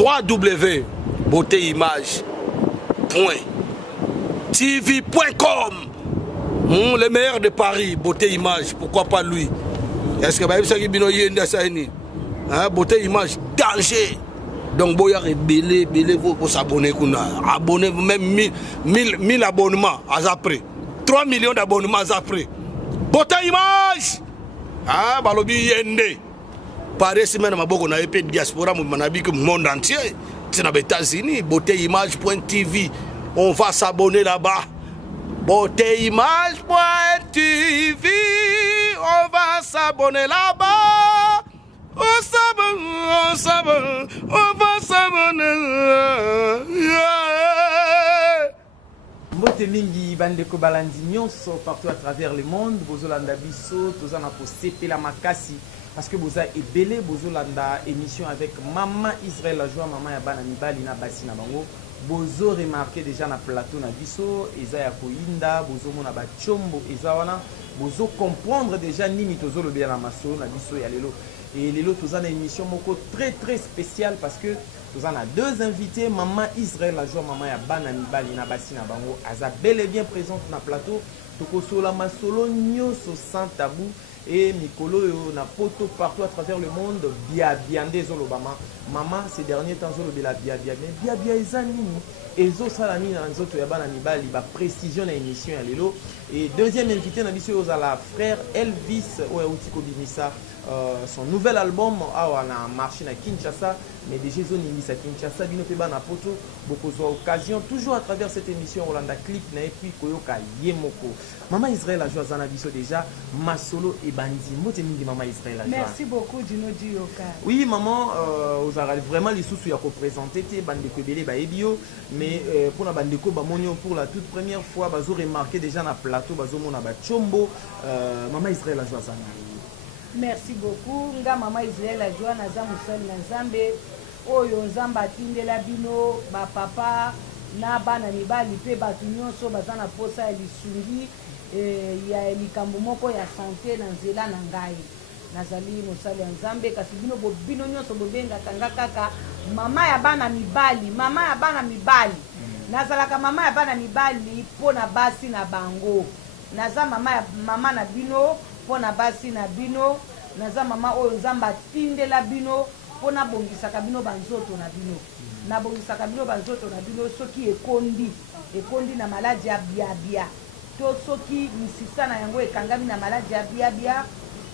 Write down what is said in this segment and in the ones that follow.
www.beautéimage.tv.com. Le meilleur de Paris, Beauté Image, pourquoi pas lui? Est-ce que Beauté Image, danger. Donc, vous belé vous s'abonner, abonnez-vous même 1000 abonnements après. 3 millions d'abonnements après. Beauté Image! Ah, balobi yende. Pareil, si même on a épée de diaspora, on a vu que le monde entier, c'est dans les États-Unis, beautéimage.tv. On va s'abonner là-bas. Beautéimage.tv. On va s'abonner là-bas. On va s'abonner. Mbote mingi bandeko balandi nyonso partout à travers le monde. Bozolanda biso, tozana po sepela makasi. Parce que vous avez belé bozolanda émission avec Maman Israël la joie, Maman Yabana Mibali na basi na bango. Bozo remarqué déjà na plateau na biso, eza ya koinda, bozo mona ba chombo eza wana, bozo comprendre déjà nini tozo le bien na maso na biso ya lelo. Et lelo tozana émission moko très spéciale parce que tozana deux invités, Maman Israël la joie, Maman Yabana Mibali na basi na bango, aza bel et bien présente na plateau. Tokosola masolo nyoso sans tabou. Et Mikolo na poto partout à travers le monde bien des Zolobama. Maman ces derniers temps Zolobela bien ezanini ezo salani na nzoto ya bana mibali ba précision na émission ya lelo. Et deuxième invité na biso la frère Elvis Outiko Bimisa, son nouvel album na marché na Kinshasa, mais déjà zone à Kinshasa bino pe bana poto beaucoup d'occasion toujours à travers cette émission Rolanda clip na et puis koyoka yemoko. Maman Israël la joie zana biso déjà masolo et bandi mote mingi Maman Israël la joie. Merci beaucoup Dino Dioka. Oui maman vous avez vraiment les sous-sous à représenter te bandeko belé ba ebio mais pour la bandeko ba monio pour la toute première fois bazo remarqué déjà na plateau bazo mona ba chombo Maman Israël la joie zana. Merci beaucoup nga Maman Israël la joie na za musali na Nzambe oyo Nzamba tindela bino ba papa na bana mibali pe batu nyonso bazana posa ya lisungi ya likambo moko ya santé na nzela na ngai nazali musali ya Nzambe kasi bino nyonso bobenga kanga kaka mama ya bana mibali nazalaka mama ya bana mibali pona basi na bango naza mama na bino pona basi na bino naza mama oyo Nzamba tindela bino pona bongisaka bino banzoto na bino na bongisaka bino banzoto na bino soki ekondi na maladi ya biabia to soki misisa na yango ekangami na maladi ya biabia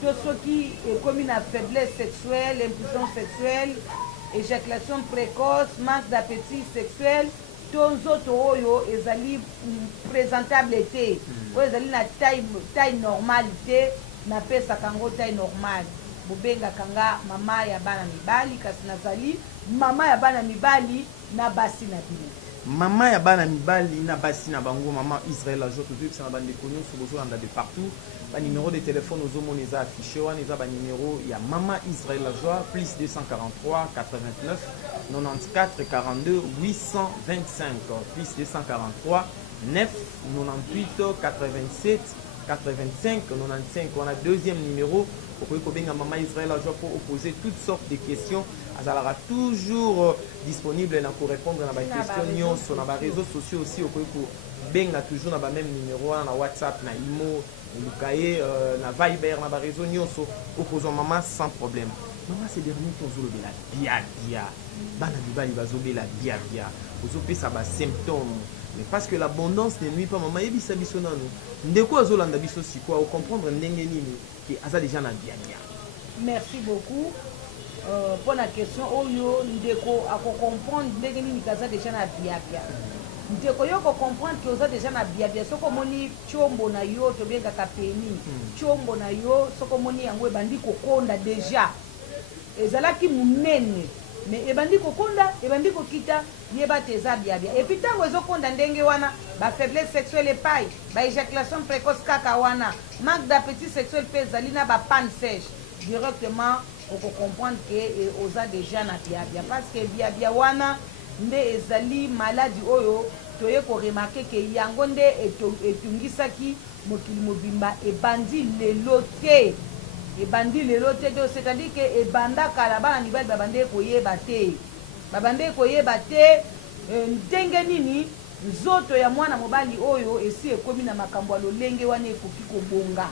to soki ekomi na faiblesse sexuelle, impuissance sexuelle, éjaculation précoce, manque d'appétit sexuel, to nzoto oyo ezali présentable te oyo ezali na taille normale te na pesa kango taille normale bobenga kanga mama ya bana mibali kasi nazali mama ya bana mibali na basi na bino. Maman ya bana mibali na basi na bango Maman Israël la joie tout ça bande connu sur besoin de partout. Ba numéro de téléphone aux hommes les affiché wana eza ba numéro ya Maman Israël la joie plus 243 89 94 42 825 plus 243 9 98 87 85 95. On a deuxième numéro pour que Maman Israël la joie pour opposer toutes sortes de questions. Elle sera toujours disponible pour répondre à des questions sur les réseaux sociaux aussi. Benga toujours na ba même numéro na WhatsApp na Imo na Viber na ba réseau nyonso opposons maman sans problème. Maman ces derniers temps zolo de la biabia bana mibali bazobela biabia ozopesa ba symptômes mais parce que l'abondance ne nuit pas maman yebisa biso nanu ndeko azolanda biso sikwa au comprendre ndenge nini ki aza déjà na biabia. Merci beaucoup pour la question oyo ndeko ako comprendre ndenge nini kaza déjà na biabia. Ndeko yoko comprendre que oza déjà na biabia soko moni chombo na yo to benga kapeni chombo na yo soko moni yango ebandi kokonda déjà ezalaki munene mais ebandi kokonda ebandi kokita yeba teza biabia et puis tango ezokonda ndenge wana ba faiblesse sexuelle epai ba éjaculation précoce kaka wana manque d'appétit sexuel pe ezali na ba panne sèche directement pour comprendre que oza déjà na biabia parce que biabia wana nde ezali maladie oyo toye ko remarquer que yango nde etungisaki mokili mobimba ebandi lelo te c'est-à-dire que ebanda kala bana mibali babande koyeba te babande koyeba te ndenge nini nzoto ya mwana mobali oyo esi ekomi na makambo ya lolenge wana ekoki kobonga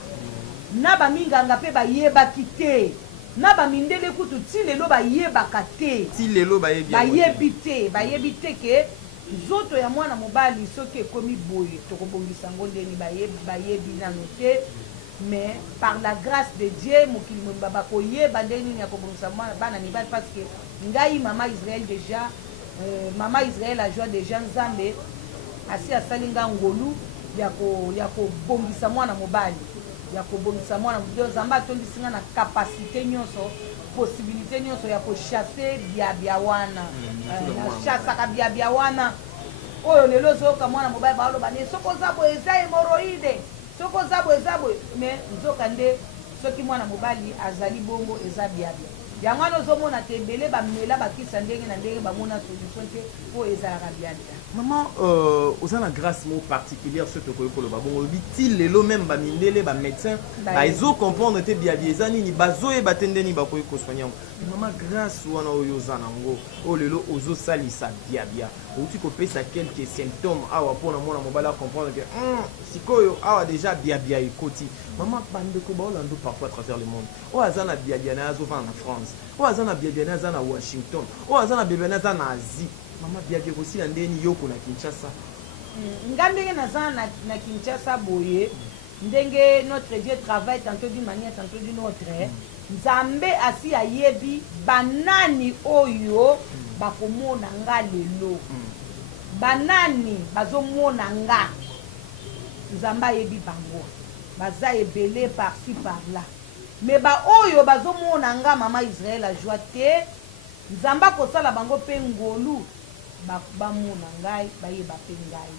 na baminganga mpe bayebaki te na bamindele kutu ti lelo bayebaka te ti lelo bayebi te ke nzoto ya mwana mobali soki ekomi boye tokobongisa ngo ndeni bayebi nano te mais par la grâce de Dieu mokili mobimba bakoyeba ndenge nini ya kobongisa bana mibali parce que ngai mama Israël déjà mama Israël ajwa déjà nzambe asi asali nga ngolu ya kobongisa mwana mobali ya kobongisa mwana mobali nzambe atondisi nga na capacité nyonso possibilité nyonso ya kochasse biabia wana chassaka biabia wana oyo lelo ozoyoka mwana mobali baoloba ne soko oza boye eza hémoroïde soko oza boye eza boye mais nzoka nde soki mwana mobali azali bongo eza biabia yango wana ozomona te ebele bamela bakisa ndenge na ndenge bamona solution te po ezalaka biabia. Maman, oza na grâce mo particulière sur tokoyo koloba bongo lobi ti lelo même bamindele bamédecin baezo comprendre te biabia eza nini bazoyeba te ndeni bakoki kosoigner yango. Maman, grâce wana oyo oza nango oyo lelo ozosalisa biabia outi kopesa quelques symptômes awa mpona mwana mobali acomprendre ke sikoyo awa déjà biabia ekoti. Maman, bandeko baolando partout à travers le monde oyo aza na biabia na ye azovanda na France oyo aza na biabia na ye aza na Washington oyo aza na biabia na ye aza na Asie. Mama biabia kosila ndeni yoko na Kinshasa nga ndenge naza na Kinshasa boye ndenge notre Dieu travaille tantôt d'une manière tantôt d'une autre nzambe asi ayebi banani oyo bakomona nga lelo banani bazomona nga nzambe ayebi bango baza ebele par-ci par-là mais oyo bazomona nga mama Israël ajwa te nzambe akosala bango mpe ngolu bamona ngai bayeba mpe ngai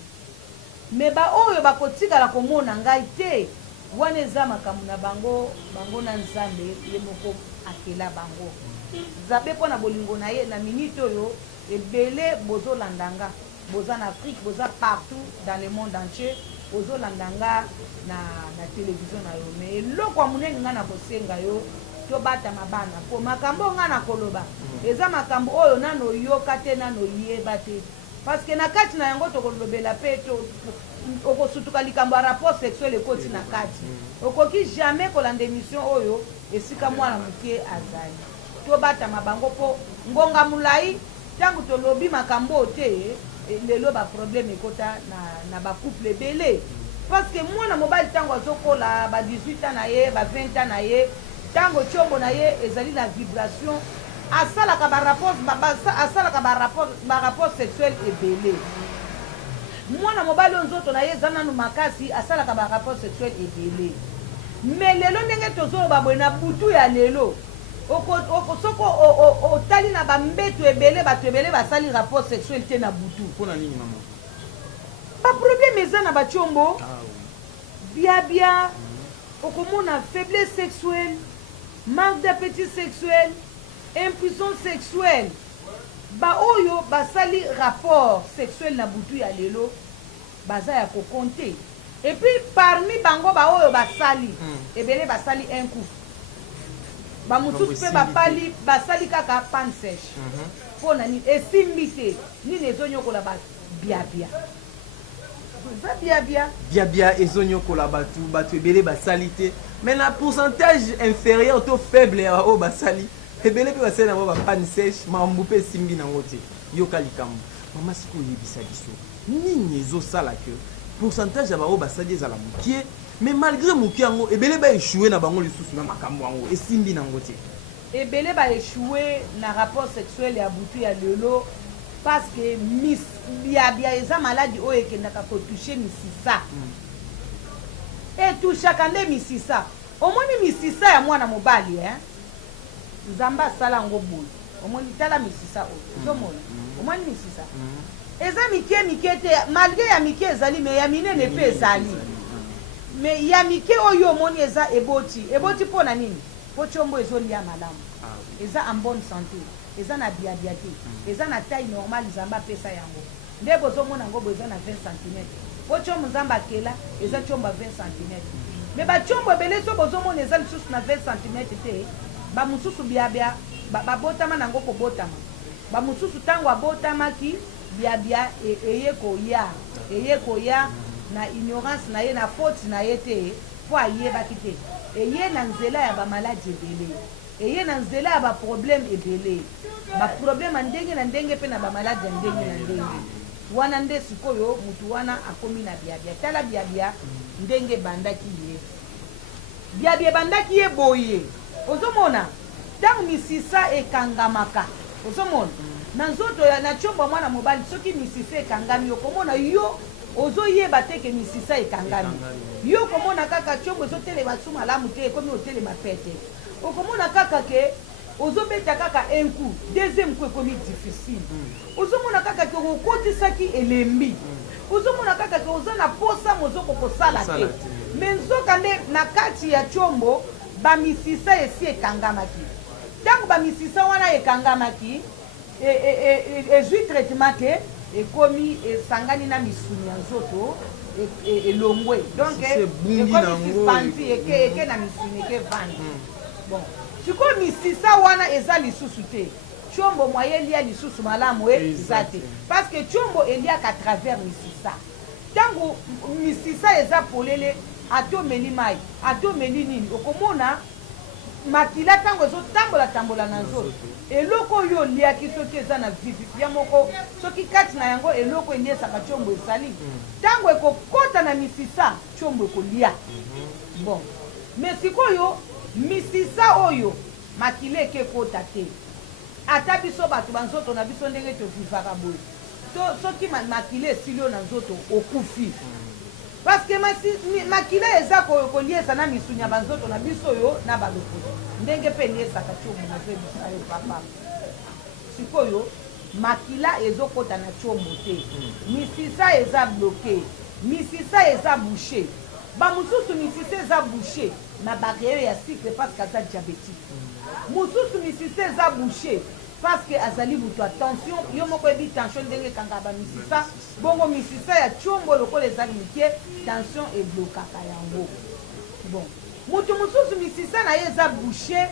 me oyo bakotikala komona ngai te wana eza makambo na bango na nzambe ye moko akela bango nzambe mpo na bolingo na ye na minute oyo ebele bozolanda nga boza na Afrique boza partout dans le monde entier bozolanda nga na télévision na yo me eloko ya monene nga na kosenga yo tobatama bana po makambo nga na koloba eza makambo oyo nano yoka te nano yeba te parce que na kati na yango tokolobela pe okosutuka likambo ya rapport sexuel ekoti na kati okoki jamais kolanda émission oyo esika mwana moke azali tobatama bango po ngonga mulai ntango tolobi makambo te lelo baproblème ekota na bacouple ebele parce que mwana mobali ntango azokola ba 18 ans na ye ba 20 ans na ye tango chombo na ye ezali na vibration asalaka rapport sexuel ebele mwana mobali nzoto na ye eza nanu makasi asalaka rapport sexuel ebele mais lelo ndenge tozoloba boye na butu ya lelo soko otali na bambeto ebele bato ebele basali rapport sexuel te na butu mpona nini mama baproblème eza na bachombo biabia okomona faiblesse sexuelle manque d'appétit sexuel, impuissance sexuelle. Oyo basali rapport sexuel na butu ya lelo baza ya ko compter. Et puis parmi bango oyo basali ebele basali un coup. Ba mususu pe basali kaka pan sèche. Pona ni esimbite ni nezonyokola ba biabia. Biabia ezonyokola batu ebele basali te mais na pourcentage inférieur to faible ya o basali ebele pe basali na ba pan sèche mambu pe simbi na ngote yoka likambo mama siko yebisa biso nini ezosala ke pourcentage ya ba o basali ezala mukie mais malgré mukie yango ebele ba échouer na bango lisusu na makambo yango esimbi na ngote ebele ba échouer na rapport sexuel ya butu ya lelo parce que miss biabia eza maladie oyo ekendaka kotouche misisa etouchaka nde misisa omoni misisa ya mwana mobali nzambe asala yango boye omoni tala misisa oyo ozomona omoni misisa eza mike te malgré ya mike ezali me ya minene mpe ezali me ya mike oyo omoni eza eboti mpona nini po chombo ezolia malamu eza en bonne santé eza na biabia te eza na taille normale nzambe apesa yango nde bozomona yango bo eza na 20 cm po chombo nzambe akela eza chombo ya 20 cm me bachombo ebele so bozomona eza lisusu na 20 cm te bamosusu biabia babotama nango kobotama ba mususu tango abotamaki biabia eye koya na ignorance na ye na faute na ye te po ayebaki te eye na nzela ya bamaladi ebele eye na nzela ya baproblème ebele baproblème ya ndenge na ndenge mpe na bamaladi ya ndenge na ndenge wana nde sikoyo mutu wana akomi na biabia tala biabia ndenge ebandaki ye biabia ebandaki ye boye ozomona ntango misisa ekangamaka ozomona na nzoto na tiombo mwana mobali soki misisa ekangami okomona yo ozoyeba te ke misisa ekangami yo okomona kaka tiombo ezotelema su malamu te ekomi otelema pete okomona kaka ke ozobeta kaka un coup deuxième coup ekomi difficile ozomona kaka ke okotisaki elembi ozomona kaka ke oza na posa mozoko kosala te me nzoka nde na kati ya tiombo bamisisa esi ekangamaki ntango bamisisa wana ekangamaki ezwi traitement te ekomi esangani na misuni ya nzoto elongwe donc ekomi suspendi eke na misuni eke vandi bon sikoyo misisa wana eza lisusu te tiombo mwa ye elia lisusu malamu eza te parce que tiombo eliaka travers misisa ntango misisa eza polele atomeli mai atomeli nini okomona makila ntango ezotambola na nzoto eloko oyo oliaki soki eza na vivifia moko soki kati na yango eloko eliesaka tiombo ezali ntango ekokota na misisa tiombo ekolia bon me sikoyo misisa oyo makila ekekota te ata biso bato banzoto na biso ndenge tovivaka boye soki makila esili oyo na nzoto okufi parce que makila eza koliesa na misuni ya banzoto na biso oyo na balopoto ndenge mpe eliesaka tiombo nazobisa yo papa sikoyo makila ezokota na tiombo te misisa eza bloke misisa eza bouché bamosusu misisa eza bouché na barrière ya cycle parce que aza diabétique mosusu misisa eza bouché parce que azali butu attention yo moko ebi tension ndenge ekanga bamisisa bongo misisa ya tiombo lokola ezali mike tension eblokaka yango bon mutu mosusu misisa na ye eza bouché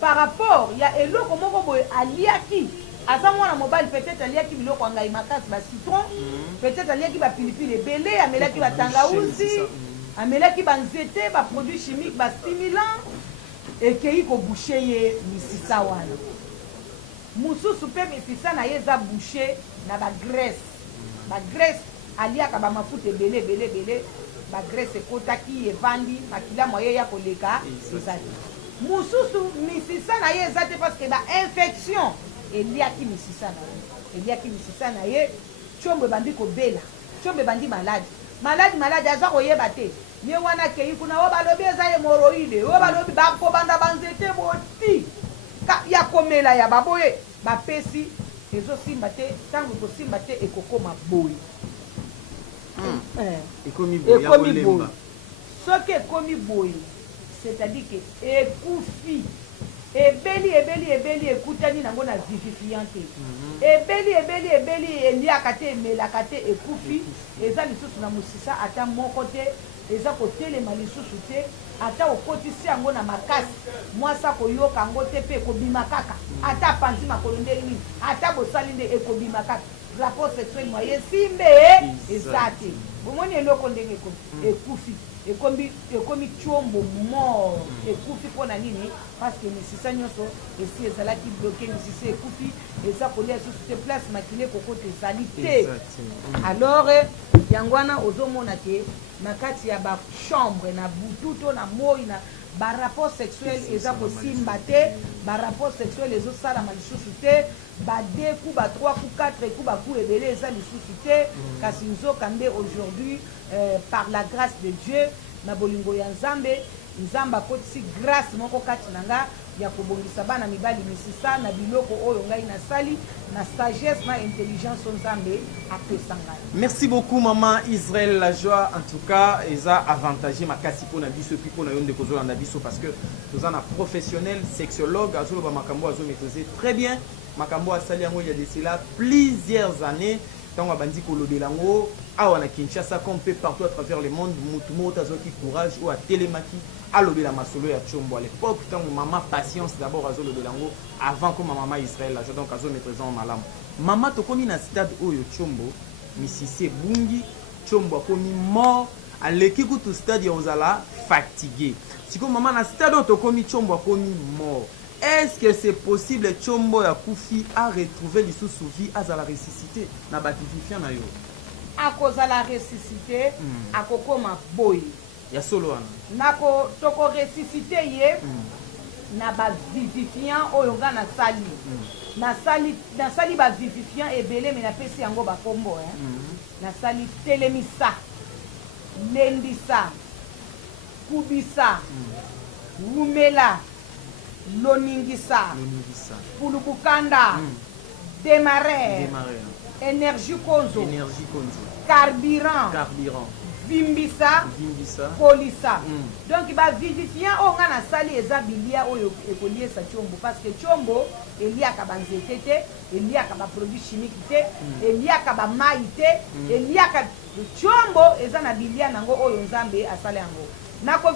par rapport ya eloko moko boye aliaki aza mwana mobali peut-être aliaki biloko yangai makasi bacitron peut-être aliaki bapilipili ebele amelaki batangauzi amelaki banzete baproduit chimique bastimulant ekei kobouche ye misisa wana mosusu mpe misisa na ye eza bouché na bagraisse aliaka bamafuta ebele bagraisse ekotaki evandi makila mwaye ya koleka eza te mosusu misisa na ye eza te parce que bainfection eliaki misisa na ye tiombo ebandi kobela tiombo ebandi maladi aza koyeba te ye wana kei kuna oyo balobi eza hémoroïde oyo balobi bakobanda banzete boti ya komela ya baboye bapesi ezosimba te ntango ekosimba te ekokoma boye ekomi boye soki ekomi boye c'est-à-dire ke ekufi ebeli ekutani nango na vivifiant te ebeli eliaka te emelaka te ekufi eza lisusu na mosisa ata moko te eza kotelema lisusu te ata okotisi yango na makasi mwasa koyoka yango te mpe ekobima kaka ata apanzi makolo ndenge nini ata bosali nde ekobima kaka rapport sexuel moye simbe eza te bomoni eloko ndenge ekufi ekomi tiombo mort ekufi mpona nini parce que misisa nyonso esi ezalaki bloke misisa ekufi eza kolia lisusu te place makile kokota ezali te alors yango wana ozomona ke na kati ya bachambre na butu to na moi na barapport sexuel eza kosimba te barapport sexuel ezosalama lisusu te ba2 coups ba3 coups 4 coups bacoup ebele eza lisusu te kasi nzoka nde aujourd'hui par la grâce de Dieu na bolingo ya nzambe akotisi grâce moko kati na nga ya kobongisa bana mibali misisa na biloko oyo ngai nasali na sagesse na intelligence nzambe apesa ngai. Merci beaucoup maman Israël la joie en tout cas eza avantage makasi pona biso puis pona yonde kozolanda biso parce que toza na professionnel sexologue azoloba makambo azo maîtriser très bien makambo asali yango il y a de cela plusieurs années tango bandi kolobela ngo awa na Kinshasa comme peu partout à travers le monde mutu moko azoki courage ou a télémaki alobela masolo ya Tshombo à l'époque tango maman patience d'abord azolobela ngo avant que maman Israël la donc azo mettre présent malamu maman tokomi na stade oyo Tshombo misisi bungi Tshombo akomi mort aleki kutu stade ya ozala fatigué siko maman na stade oyo tokomi Tshombo akomi mort. Est-ce que c'est possible Tshombo ya Koufi a retrouvé lisusu vie azala ressuscité na batififiant na yo akozala ressuscité akokoma boy ya solo wana nako toko ressuscité ye na ba vivifiant oyo nga na sali ba vivifiant ebele mais na pesi yango ba kombo na sali telemisa lendisa kubisa rumela loningisa pulubukanda démarrer énergie konzo carburant vimbisa kolisa donc ba vivifiant o nga na sali eza bilia oyo ekoliesa Tshombo parce que Tshombo eliaka ba nzete te eliaka ba produit chimique te eliaka ba mai te eliaka Tshombo eza na bilia nango oyo Nzambe asali yango nako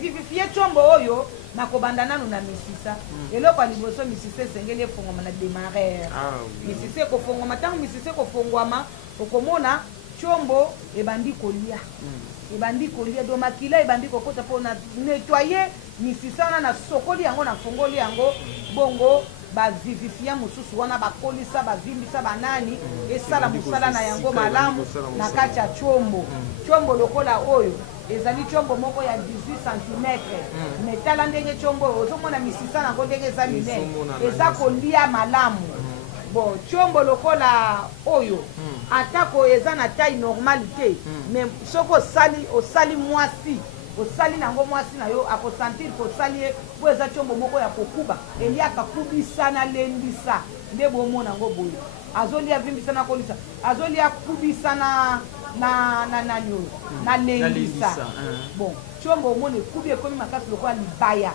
vivifie Tshombo oyo nako banda nanu na misisa eloko ya liboso misisa esengeli efongwama na démarrer misisa ekofongwama ntango misisa ekofongwama okomona Tshombo ebandi kolia do makila ebandi kokota mpo na nettoyer misisa wana na sokoli yango na fongoli yango bongo bavivifiant mosusu wana bakolisa bavimbisa banani esala mosala na yango malamu na kati ya Tshombo lokola oyo ezali Tshombo moko ya 18 cm mais tala ndenge Tshombo ozomona misisa nango ndenge eza minene eza kolia malamu bon Tshombo lokola oyo atako eza na taille normale te mais soko osali mwasi osali nango mwasi na yo akosentir kosali ye po eza Tshombo moko ya kokuba eliaka kubisa na lendisa nde bomona yango boye azolia vimbisa na kolisa azolia kubisa na nani oyo na lendisa bon Tshombo omona ekubi ekomi makasi lokola libaya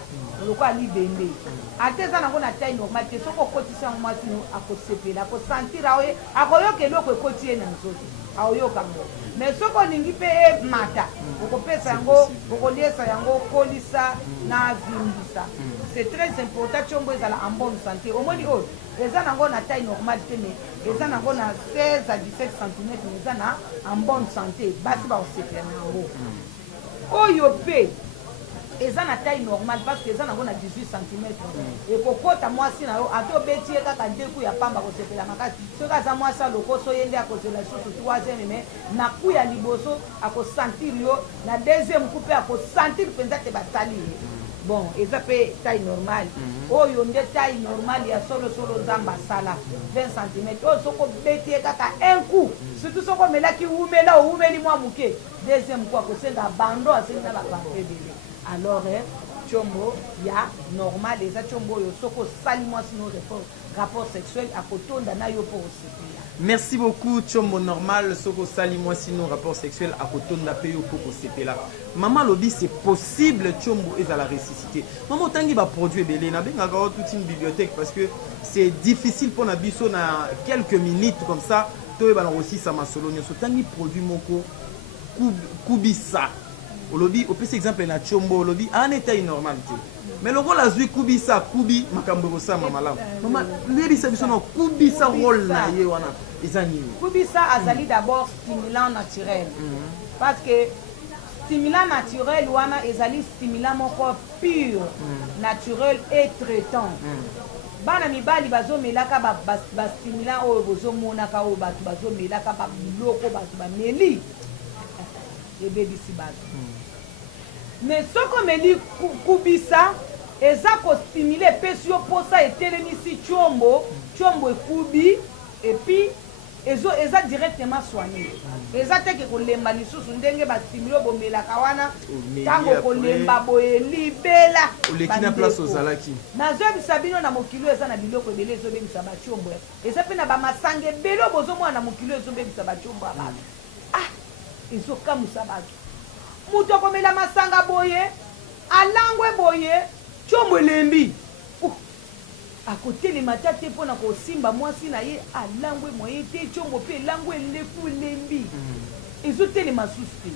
lokola libende ate eza nango na taille normale te soki okotisa yango mwasi no akosepela akosentir aoye akoyoka eloko ekoti ye na nzoto aoyoka ngo mais soki olingi mpe emata okopesa yango okoliesa yango kolisa na vimbisa c'est très important Tshombo ezala en bonne santé omoni oyo eza nango na taille normale te mais eza nango na 16 à 17 cm mais eza na en bonne santé basi baosepela na yango oyo mpe eza na taille normale parce que eza nango na 18 cm ekokota mwasi na yo ate obeti ye kaka ndeku ya pamba kosepela makasi soki aza mwasi alokoso ye nde akozela lisusu 3e mais na ku ya liboso akosentir yo na 2e ku mpe akosentir mpenza te basali ye bon eza mpe taille normale oyo nde taille normale ya solosolo Nzambe asala 20 cm oyo soko obeti ye kaka un coup surtout soko omelaki wumela owumeli mwa moke 2e coup akosenga bando asengi na bapampe ebele alors Tshombo ya normal eza Tshombo oyo soko osali mwasi no rapport sexuel akotonda na yo mpo kosepela. Merci beaucoup Tshombo normal soko osali mwasi no rapport sexuel akotonda mpe yo mpo kosepela. Maman lobi c'est possible Tshombo ezala ressuscité. Maman otangi baproduit ebele nabengaka o toute une bibliothèque parce que c'est difficile mpona biso na quelques minutes comme ça toyebana kosisa masolo nyonso otangi produit moko kubisa olobi opesi exemple na Tshombo olobi en état normal te mais lokola azwi kubisa kubi makambo ekosama malamu mama luyebisa biso na kubisa rôle na ye wana eza nini kubisa azali d'abord stimulant naturel parce que stimulant naturel wana ezali stimulant moko pur naturel et traitant bana mibali bazomelaka bastimulant oyo bozomonaka oyo bato bazomelaka babiloko bato bameli ebebisi bato mais soko meli kubisa eza kostimule epesi yo mposa etelemisi Tshombo ekubi epuis eza directement soigné eza teke kolemba lisusu ndenge bastimule yo bomelaka wana ntango kolemba boye libela oleki na place ozalaki nazoyebisa bino na mokili eza na biloko ebele ezobebisa batshombo eza mpe na bamasanga ebele oyo bozomona na mokili ezobebisa batshombo ya bato ezokamusa bato mutu akomela masanga boye alangwe boye Tshombo elembi akotelema ta te mpona kosimba mwasi na ye alangwe moye te ntongo mpe elangwe elefu lembi ezotelema susu te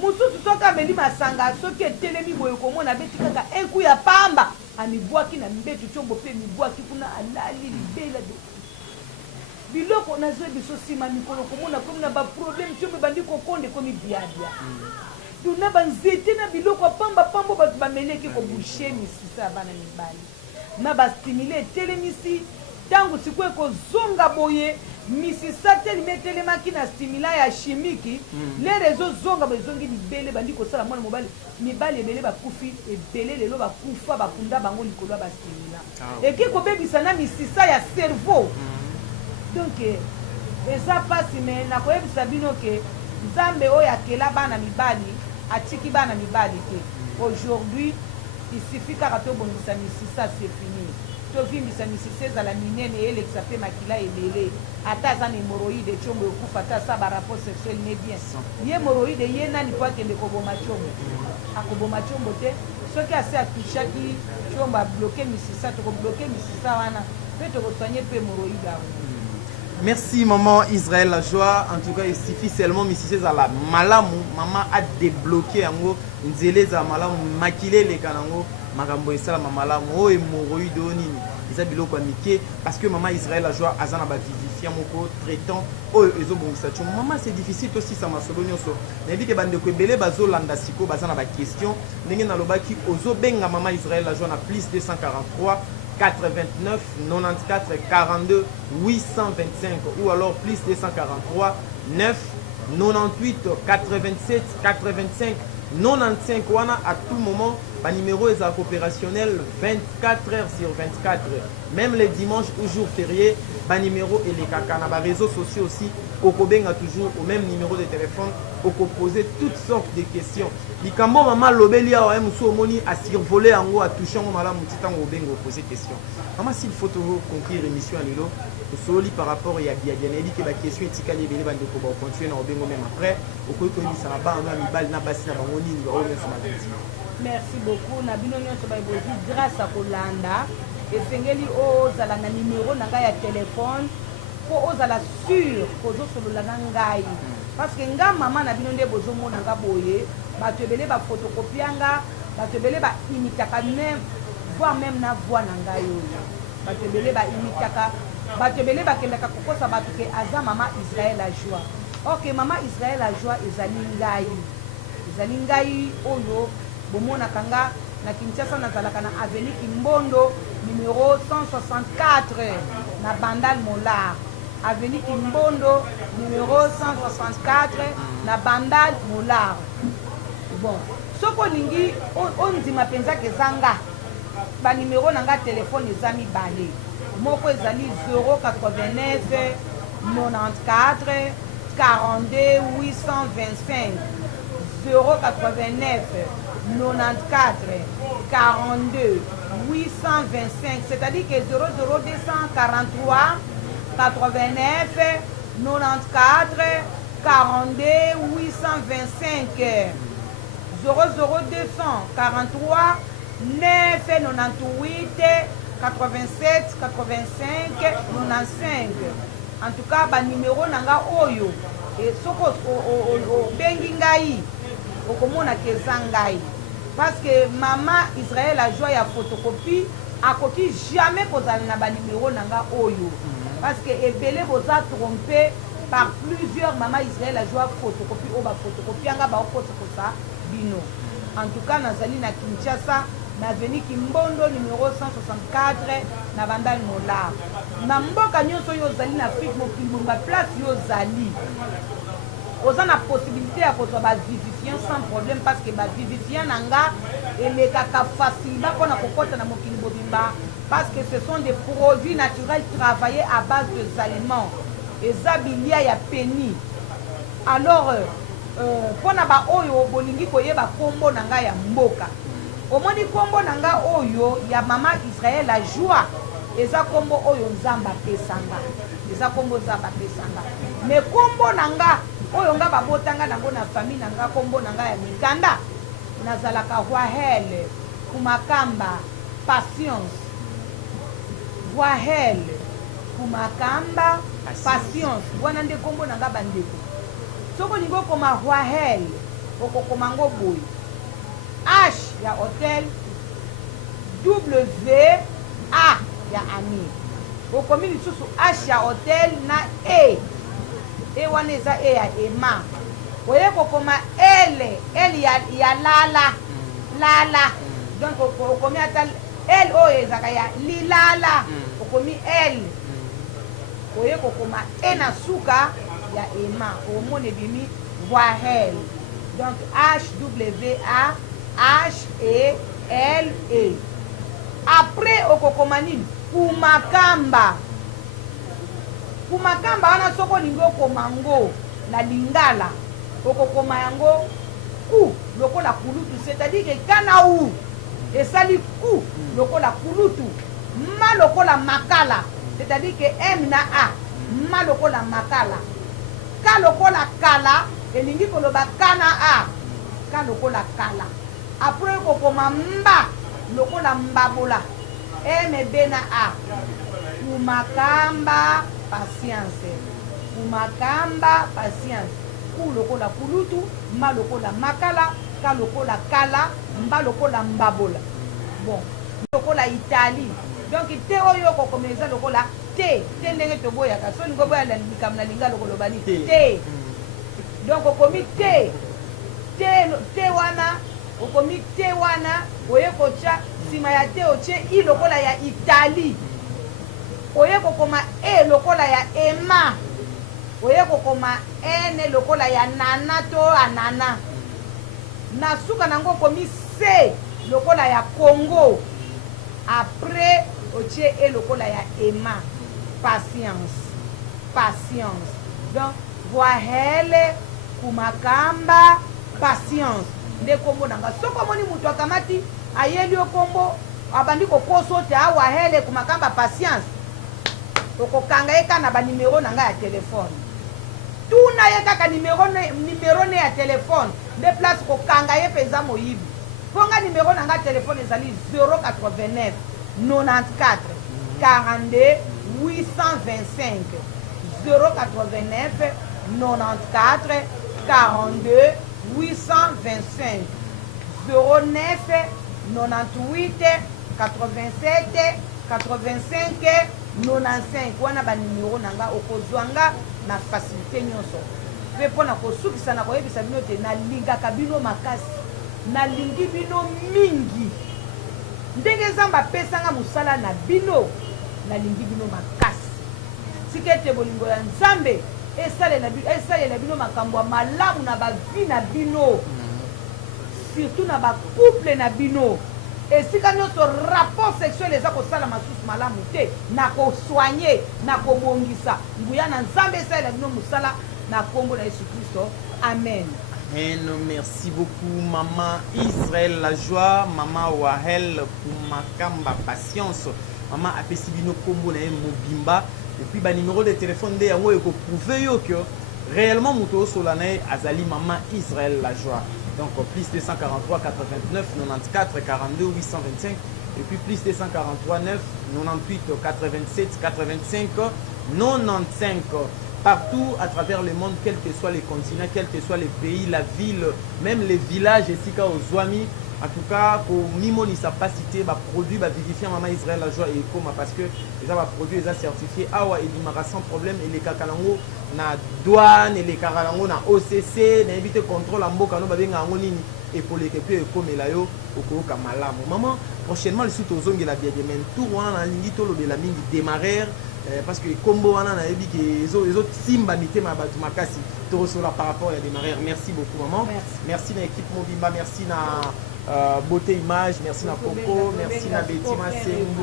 mosusu soki ameli masanga soki etelemi boye komona abeti kaka enku ya pamba amibwaki na mbeto ntongo mpe mibwaki kuna alali libela biloko nazwe biso nsima mikolo komona komi na baproblème ntongo ebandi kokonde komi biabia tuna banzete na biloko apambapambo bato bameleki kobushe misisa ya bana mibali na bastimule etelemisi ntango sikoyo ekozonga boye misisa telemi etelemaki na stimula ya chimiki lere ezozonga bezongi libele bandi kosala mwana mibali ebele bakufi ebele lelo bakufa bakunda bango likolo ya bastimula eki kobebisa na misisa ya cerveau donc eza pasi me nakoyebisa bino ke nzambe oyo akela bana mibali atiki bana mibali te aujourd'hui il suffit kaka tobongisa misisa c'est fini tovimbisa misisa ezala minene elekisa mpe makila ebele ata aza na hémoroïde tshombo ekufa ata asa barapport sexuel ne bien ye hémoroïde ye nani po akende koboma tshombo akoboma tshombo te soki ase atushaki tshombo abloke misisa tokobloke misisa wana mpe tokosoigne mpe hémoroïde awo. Merci maman Israël la joie. En tout cas, il suffit seulement misisi za la malamu maman a débloqué yango nzele za malamu makile le kanango makambo esala malamu o hémorroïde nini. Eza biloko amike parce que maman Israël la joie azana ba vivifiant moko traitant o ezo bongisa tcho. Maman c'est difficile aussi ça masolo nyonso. Na bi ke bande ko ebele bazo landa siko bazana ba question ndenge na lobaki ozo benga maman Israël la joie na plus 243 89 94 42 825 ou alors plus 243 9 98 87 85 95 wana à tout moment le numéro est opérationnel 24 heures sur 24 même les dimanches ou jours fériés le numéro est les caca na réseaux sociaux aussi okobenga toujours au même numéro de téléphone pour poser toutes sortes de questions likambo maman lobeli awa muso omoni a survoler yango a toucher ngo malamu titango obenga poser question maman s'il faut conclure émission à lelo soli par rapport ya bien dit que la question etikali ebele bande ko ba continuer na obengo même après okoki koyebisa na bana mibali na basi na bango nini ba oyo somalati. Merci beaucoup na bino nyonso bayibozi grâce à kolanda esengeli ozala na numéro na ngai ya téléphone po ozala sûr kozosolola na ngai parce que nga mama na bino nde bozomona nga boye bato ebele bafotokopianga bato ebele baimitaka même voire même na voix na ngai oyo bato ebele baimitaka bato ebele bakendaka kokosa bato ke aza mama Israël la joie ok mama Israël la joie ezali ngai oyo bomonaka nga na Kinshasa nazalaka na avenue Kimbondo numéro 164 na Bandal Molar avenue Kimbondo numéro 164 na Bandal Molar. Bon soko lingi ondima penza kezanga ba numéro na nga téléphone eza mibale moko ezali 089 94 42 825 089 94 42 825 c'est-à-dire que 00243 89 94 42 825 00243 998 87 85 95 en tout cas ba numéro nanga oyo et soko bengi ngai okomona keza ngai parce que maman Israël la joie ya photocopie akoki jamais kozala na ba numéro nanga oyo parce que ebele boza trompé par plusieurs maman Israël la joie photocopie o ba photocopie anga ba okosa bino en tout cas nazali na Kinshasa na avenue Kimbondo numéro 164 na Bandal Molar na mboka nyonso yo zali na Afrique mokili place yo zali oza na possibilité ya kozwa ba vivifiant sans problème parce que ba vivifiant nanga elekaka facile mpona kokota na mokili bobimba parce que ce sont des produits naturels travaillés à base de aliments eza bilia ya peni alors mpona ba oyo bolingi koyeba kombo nanga ya mboka omoni kombo nanga oyo ya mama Israël la joie eza kombo oyo nzamba pesanga eza kombo nzamba pesanga mais kombo nanga oyo nga babotanga nango na famille nanga kombo nanga ya mikanda nazalaka Rahel Kumakamba Patience Voahel Kumakamba Patience wana nde kombo nanga bandeko soko ningo koma Voahel okokoma ngo boy H ya hotel W A ya ami okomi lisusu H ya hotel na E wana eza E ya ema oye kokoma L ya lala donc okomi ata L oyo ezaka ya lilala okomi L oye kokoma E na suka ya ema omone bimi Voahel donc HWAHELE après okokoma nini Kumakamba wana soko ningo komango na lingala okokoma yango ku lokola kulutu c'est-à-dire que kana u esali ku lokola kulutu ma lokola makala c'est-à-dire que M na A ma lokola makala ka lokola kala elingi koloba kana A ka lokola kala après kokoma mba lokola mbabola M B na A Kumakamba patience ku lokola kulutu ma lokola makala ka lokola kala mba lokola mbabola bon lokola Italie donc te oyo kokomeza lokola te ndenge toboyaka so ningo boya likambo na linga lokolo bani te donc okomi te wana okomi te wana oye kocha sima ya te oche I lokola ya Italie oye kokoma E lokola ya ema oye kokoma N lokola ya nana to anana na suka nango komi C lokola ya Congo après oche E lokola ya ema patience donc Voahel Kumakamba patience nde kombo nanga soko moni mutu akamati ayeli okombo abandi kokoso te Voahel Kumakamba patience okokanga ye kana ba numéro nanga ya téléphone tuna ye kaka numéro ne ya téléphone de place kokanga ye peza moyibi ponga numéro nanga téléphone ezali 089 94 42 825 089 94 42 825 09 98 87 85 95 wana ba numéro nanga okozwanga na facilité nyonso pe pona kosukisa na koyebisa bino te na lingaka bino makasi na lingi bino mingi ndenge Nzambe apesanga musala na bino na lingi bino makasi sikete bolingo ya Nzambe esalela bino makambo ya malamu na bavi na bino surtout na bacouple na bino esika nyonso rapport sexuel eza kosala masusu malamu te na kosoigner na kobongisa nguya na Nzambe esalela bino musala na kombo na Yesu Kristo amen. Merci beaucoup maman Israël la joie, maman Voahel Kumakamba patience, maman apesi bino kombo na mobimba et puis ba numéro de téléphone de yango eko prouver yo que réellement muto solane azali maman Israël la joie. Donc plus 243 89 94 42 825 et puis plus 243 9 98 87 85 95 partout à travers le monde, quels que soient les continents, quels que soient les pays, la ville, même les villages ici au Zouami. En tout cas, pour Mimoni sa pas cité, bah produit, bah vivifier maman Israël la joie et comme parce que les a produit, les a certifié, awa et dimara sans problème et les kakalango na douane et les kakalango na OCC, na éviter contrôle en boka no ba benga ngonini et pour les kepe comme elayo oko kamalamu. Maman, prochainement le sous ozongi la bien demain tour wana na lingi tolo de la mingi démarrer parce que combo wana na ebi que les autres simba mité ma batu makasi to sur par rapport à démarrer. Merci beaucoup maman. Merci na équipe Mobimba, merci na beauté image, merci na Coco, merci na Betty Masengu,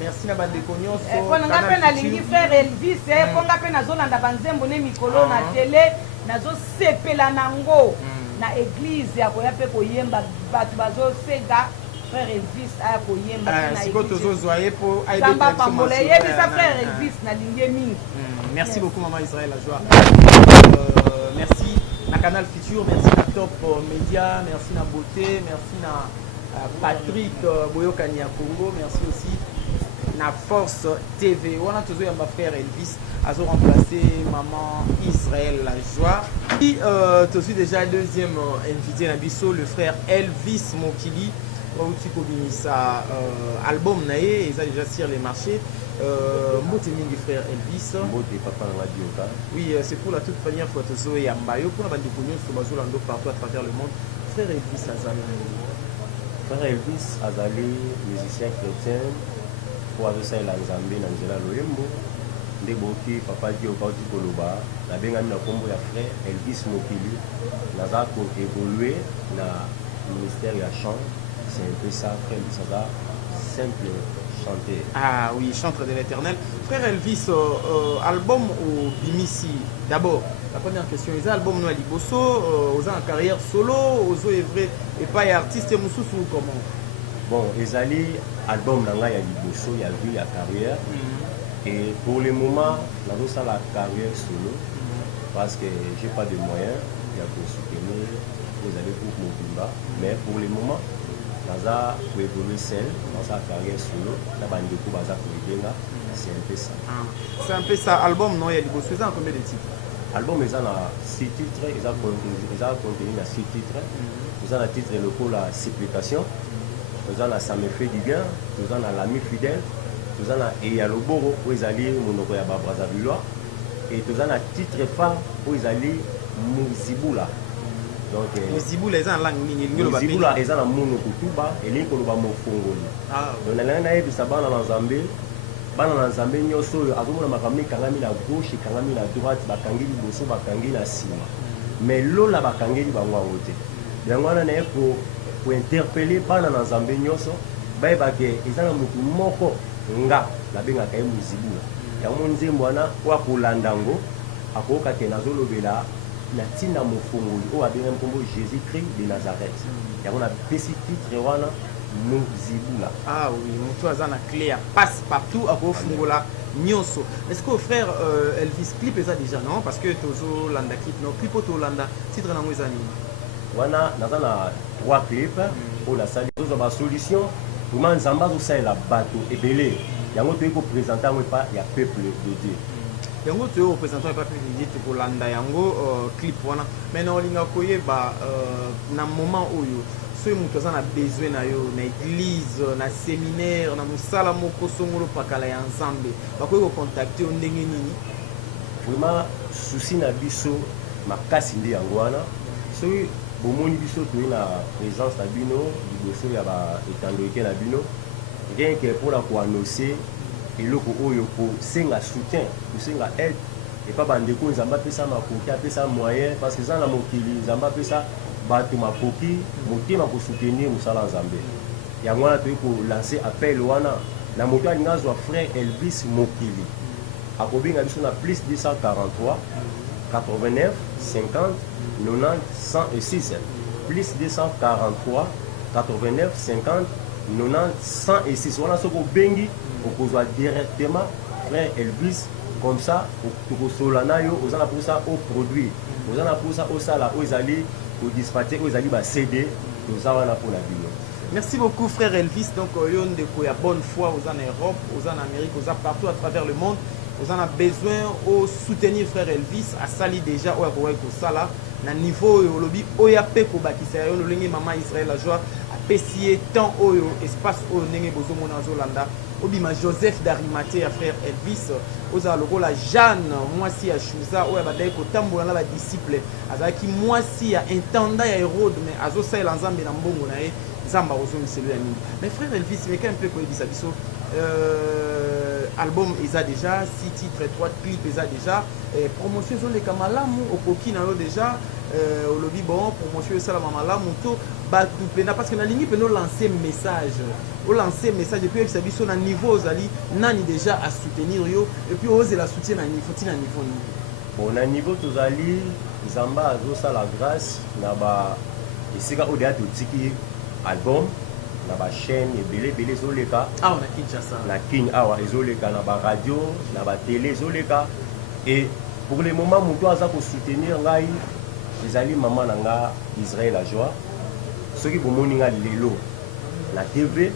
merci na Bandeko Nyonso. Pour nga pe na lingi frère Elvis, pour nga pe na zolanda banzembo ne mikolo na télé, na zo sepela nango na église ya koya pe koyemba batu bazo sega frère Elvis a koyemba na église. Siko tozo zoyer pour aider Samba Pambola yebi sa frère Elvis na lingi mingi. Merci beaucoup maman Israël la joie. Merci na Canal Futur, merci na Top Média, merci na Beauté, merci na Patrick Boyokani à Congo, merci aussi na Force TV. On a toujours un frère Elvis a remplacé maman Israël la joie. Et tu suis déjà deuxième invité Nabiso, le frère Elvis Mokili. Outi Kobimisa album naé, ils ont déjà sur les marchés. Mbote mingi frère Elvis. Mbote papa na radio ka. Oui, c'est pour la toute première fois que Zoé Yambayo pour la bande de connus sur Bazolando partout à travers le monde. Frère Elvis Azali. Frère Elvis Azali, musicien chrétien, pour avoir ça la Nzambe na nzela loyembo. Ndeboki papa Dio Pauti Koloba, na bengami na kombo ya frère Elvis Mokili. Naza ko évoluer na ministère ya chant. C'est un peu ça, frère Elvis Azali, simple chanter. Ah oui, chantre de l'éternel. Frère Elvis, album au Bimisi, d'abord, la première question, les albums nous à Liboso, aux en carrière solo, aux œuvres et pas artiste Moussou comment? Bon, les album nanga ya Liboso, il y a vu la carrière. Et pour le moment, nous avons la carrière solo parce que j'ai pas de moyens, il y a pour soutenir, vous allez pour Mobimba. Mais pour le moment, Naza pour évoluer seul dans sa carrière solo, la bande de Baza c'est un peu ça. C'est un peu ça. Album, non, il y a des beaux choses. Combien de titres? Album, ils ont 6 titres, ils ont contenu 6 titres. Ils ont un titre local, la supplication. Ils ont Ça me fait du bien. Ils ont l'ami fidèle. Ils ont Eyaloboro, où ils allaient Monoko ya Brazzaville. Et ils ont un titre phare où ils allaient Mouzibula. Donc, Mouzibula, ils ont la langue. Mouzibula, ils ont la Monoko Tuba et les Koloba Mofongoli. Donc, on a un saban dans Zambé. Bana Zambé nyoso azomona makambi kangami na gauche kangami na droite bakangi liboso bakangi na sima. Mais lola bakangi bango ngote. Yango wana na pour interpeller bana na Zambé nyoso bayeba ke ezana mutu moko nga na benga kay Mouzibula. Yango nzembo wana kwa kolandango akoka ke nazolobela na tina mofongoli o abenga mkombo Jésus Christ de Nazareth. Yango na pesi titre wana Mouzibula. Ah oui, mon toit clé passe partout à Bofungola Nyoso. Est-ce que frère Elvis clip est ça déjà non? Parce que Tozo Landa clip non clip au Landa titre na mwezani. Wana nazana 3 clips pour la salle de la solution pour man zamba zo ça la bateau et belé. Yango to ko présenter moi pas ya peuple de Dieu. Yango to représentant pas plus de Dieu pour Landa yango clip wana. Maintenant linga koyeba na moment oyo ceux qui ont besoin na église, na séminaire, na musala moko songolo pakala ya ensemble, bakoki contacter ndenge nini? Vraiment souci na biso makasi ndi yango wana. Soki bomoni biso to na présence na bino liboso ya ba etandoke na bino, rien que pour la ko annoncer eloko oyo ko senga soutien, ko senga aide et pas bandeko nzamba pesa makoki apesa moyen parce que za na mokili nzamba pesa bato makoki motema ko soutenir musala nzambe. Yango wana to ko lancer appel wana na moto alinga zwa frère Elvis Mokili. Akobinga biso na plus 243 89 50 90 106 plus 243 89 50 90 106 wana soko bengi okozwa directement frère Elvis comme ça pour solana yo ozana pour ça au produit ozana pour ça au sala aux ali au dispatcher aux ali ba CD nous avons pour la bino. Merci beaucoup frère Elvis. Donc yon de ko ya bonne foi aux en Europe, aux en Amérique, aux partout à travers le monde. Vous en avez besoin de soutenir frère Elvis à sali déjà au Yakoua Sala na niveau au lobby oya pe ko bakisa yo lolenge maman Israël la joie a pessier tant oyo espace au nenge bozo mona zolanda obima Joseph d'Arimathée à frère Elvis oza loko la Jeanne moi si a Chouza oya badai ko tambola na ba disciple azaki moi si a intendant ya Hérode mais azo sa nzambe na mbongo na ye nzamba ozo miselo ya nini. Mais frère Elvis mais quand un peu ko ebisa biso album ils a déjà 6 titres 3 clips ils a déjà promotion sur les kamalamu au koki na yo déjà au lobby bon promotion ça la mamalamu to batu pena parce que na lingi peno lancer message au lancer message et puis ça biso na niveau zali nani déjà à soutenir yo et puis oser la soutien na niveau tina niveau ni bon na niveau tozali zamba azo ça la grâce na ba esika odia to tiki album na ba chaîne ebele zoleka ah on a Kinshasa na King awa ezoleka na ba radio na ba télé ezoleka et pour le moment mon doit za ko soutenir ngai ezali maman nanga Israël la joie ceux qui bomoni nga lelo na TV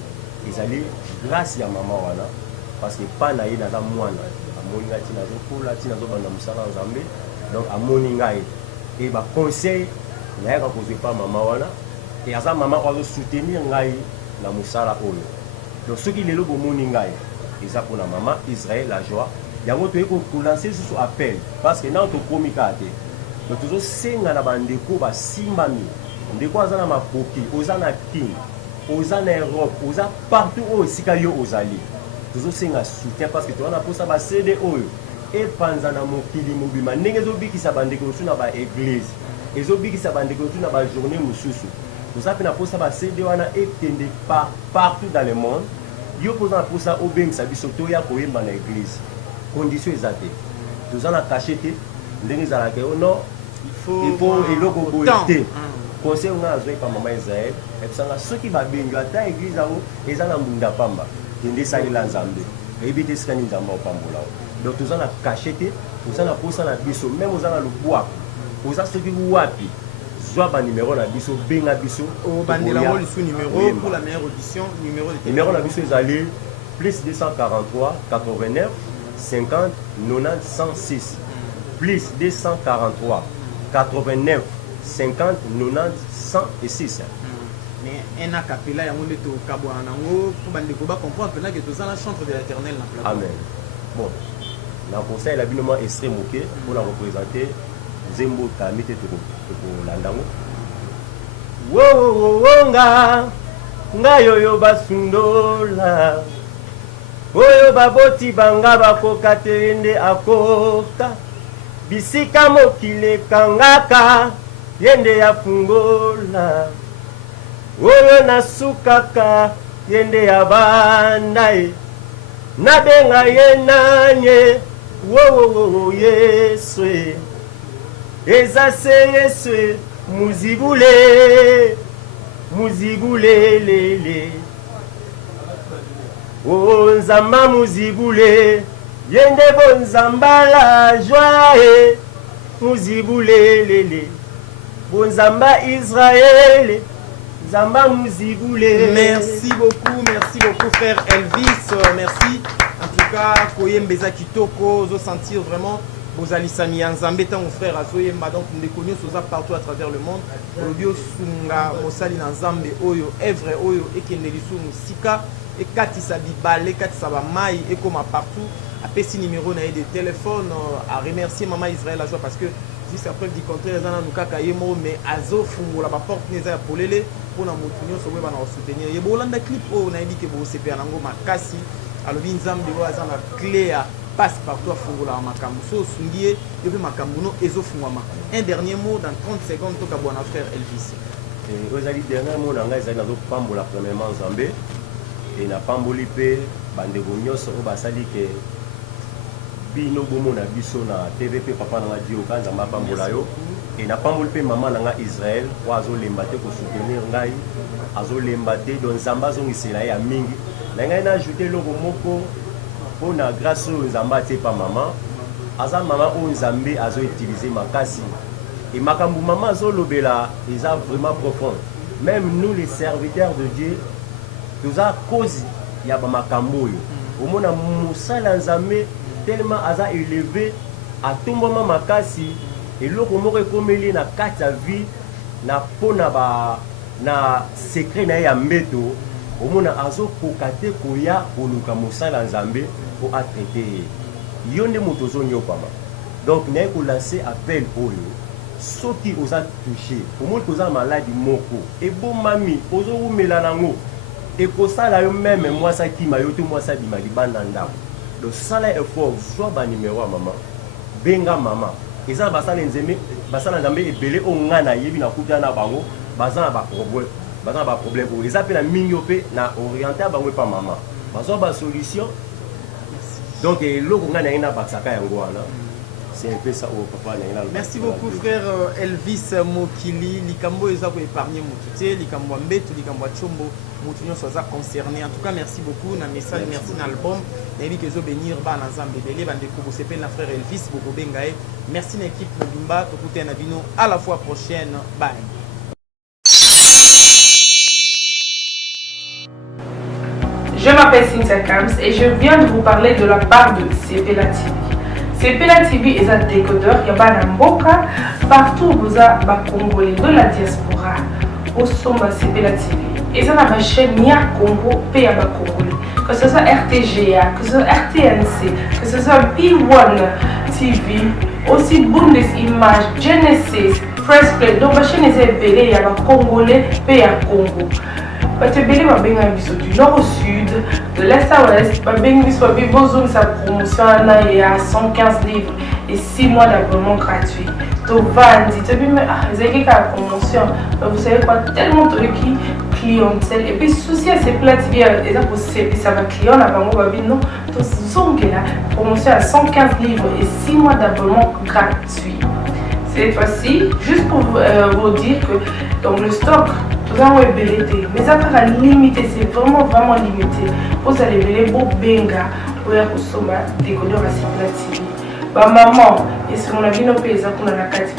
ezali grâce ya maman wana parce que pas na ye naza mwana amoni ngai ntina azokola ntina azobanda mosala nzambe donc amoni ngai e baconseil nayaka kozwa epa mama wana e aza mama oyo azosoutenir ngai na mosala oyo donc soki lelo bomoni ngai eza mpona mama Israël la joie yango toyei kolanse lisusu appel parce que nano tokomi kaka te donc tozosenga na bandeko basimbami ndeko aza na maboki oza na king oza na Europe oza partout oyo esika yo ozali tozosenga soutien parce que toza na mposa basede oyo epanza na mokili mobima ndenge ezobikisa bandeko mosusu na baeglise ezobikisa bandeko mosusu na bajournée mosusu toza mpe na mposa basede wana ekende partout dans le monde yo mpoza na mposa obengisa biso toya koyemba na église condition eza te toza na cache te ndenge ezalaka yo non il faut eloko boye te conseil nga azwaki pa mama Israël epesanga soki babengi ata église yango eza na mbunda pamba kende esalela nzambe eyebi te esika nini nzambe opambola o donc toza na cache te toza na posa na biso même oza na lobwaku oza soki wapi zwa banimero na biso benga biso bandelango lisu numéro pour la meilleure audition numéro na biso ezali plus 243 89 50 90 106 plus 243 89 50 90 106 mais un acapella yango nde tokabwana nango po bandeko bacomprendre mpena ke toza na chantre de l'éternel na plateau. Amen. Bon na conseil la bino mwa extrait moke mpona représenter nzembo okami te tokolanda ngo wowowonga ngai oyo basundola oyo baboti banga bakoka te nde akoka bisika mokili ekangaka ye nde yafungola oyo nasukaka ye nde yabanda ye nabenga ye nanye wowowo Yesu eza se Yesu muzibule lele o nzamba muzibule yende bonzamba la joie muzibule lele bonzamba Israël nzamba muzibule. Merci beaucoup frère Elvis, merci en tout cas koyembeza kitoko zo sentir vraiment bozalisami ya nzambe tango frère azoyemba donc ndeko nyonso oza partout à travers le monde olobi osunga mosali na nzambe oyo evre oyo ekende lisusu mosika ekatisa bibale ekatisa bamai ekoma partout apesi numéro na ye de téléphone à remercier mama Israël la joie parce que jusqu'à preuve du contraire eza nanu kaka ye moko mais azofungola baporte ne eza ya polele mpona motu nyonso oyo bana kosoutenir ye bolanda clip oyo nayebi ke bosepela nango makasi alobi nzambe oyo aza na clé ya passe partout afungolaka makambo so osungi ye yo mpe makambo no ezofungwama. Un dernier mot dans 30 secondes tokabwana frère Elvis. oyo ezali dernier mot na ngai ezali nazopambola premièrement nzambe e napamboli mpe bandeko nyonso oyo basali ke bino bomona biso na tv mpe papa na nga dioka nzambe apambola yo e napamboli mpe mama na nga Israël oyo azolemba te kosoutenir ngai azolemba te donc nzambe azongisela ye ya mingi na ngai naajoute eloko moko mpo na grâce oyo nzambe atie pa mama aza mama oyo nzambe azoutilize makasi e makambo mama azolobela eza vraiment profond même nous les serviteurs de Dieu toza cause ya bamakambo oyo omona mosala nzambe tellement aza élevé atombama makasi eloko moko ekomeli na kati ya vie na mpona na secret na ye ya mbeto omona azokoka te koya koluka mosala nzambe po atraite ye yo nde moto ozonyokama donc naye kolanse appel oyo soki oza touché omoni koza maladi moko ebomami ozowumela nango ekosala yo meme mwasi akima yo te mwasi abima libanda ndako donc sala effort zwa banimero ya mama benga mama eza na basala nzambe ebele oyo ngai nayebi nakuta na bango baza na baproblème oyo eza mpe na mingi mpe na orienté ya bango epa mama bazwa basolution donc eloko ngai naye nabakisaka yango wana. Merci beaucoup frère Elvis Mokili. Likambo eza ko épargner motuté, likambo mbeto, likambo chombo, motu nyonso aza concerné. En tout cas merci beaucoup na message, merci na album. Nayebi ke zo bénir ba na nzambe belé bande ko sepel na frère Elvis boko bengae. Merci na équipe Mobimba, to koute na bino à la fois prochaine. Bye. Je m'appelle m'appelle Cynthia Kams et je viens de vous parler de la part de Sepela TV. Sepela TV est un décodeur, il y a un mboka, partout vous avez des Congolais de la diaspora, au sommet Sepela TV. Et ça, ma chaîne Nia Congo, pays à Congolais. Que ce soit RTGA, que ce soit RTNC, que ce soit P1 TV, aussi Bundesimage, Genesis, Press Play. Donc, ma chaîne est belée, il y a des Congolais, pays à Congo. Parce que belé va bien du nord au sud, de l'est à l'ouest, va bien besoin de sa promotion il y a 115 livres et 6 mois d'abonnement gratuit. Donc, Vandi, tu dis, mais vous avez la promotion, vous savez quoi, tellement de clientèle. Et puis, souci à ces plats, ça va client, là, non, donc, la promotion à 115 livres et 6 mois d'abonnement gratuit. Cette fois-ci, juste pour vous dire que donc, le stock, tout ça est belleté, mais ça va limiter, c'est vraiment limité. Vous allez belleter pour benga, pour consommer décodeur à Sepela TV. Bah maman, et si on a vu nos pays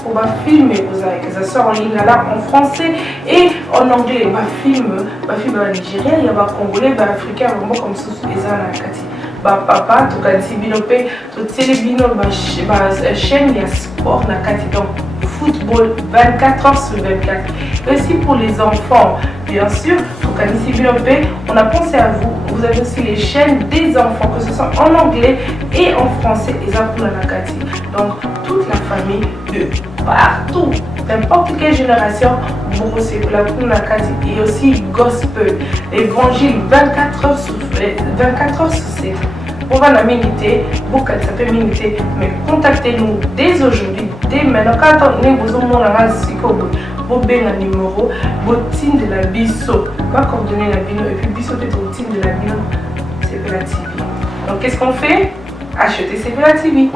pour filmer, que ça sort en ligne là en français et en anglais, film en Nigeria, il y a des Congolais, des Africains, vraiment comme ça, les bah papa, tu as dit binopé, tu télébino, chaîne, il y a sport, donc football 24 heures sur 24. Et aussi pour les enfants, bien sûr, on a pensé à vous. Vous avez aussi les chaînes des enfants, que ce soit en anglais et en français, et ça pour la Nakati. Donc toute la famille de partout, n'importe quelle génération, vous aussi pour la Nakati et aussi gospel, évangile 24 heures sur 7. Pour la minute, beaucoup ça peut minute, mais contactez-nous dès aujourd'hui, dès maintenant. Quand on est besoin de vous avez un numéro, votre team de la biso, pas coordonner la bino, et puis biso peut être au team de la bino, Sepela TV. Donc qu'est-ce qu'on fait? Achetez Sepela TV.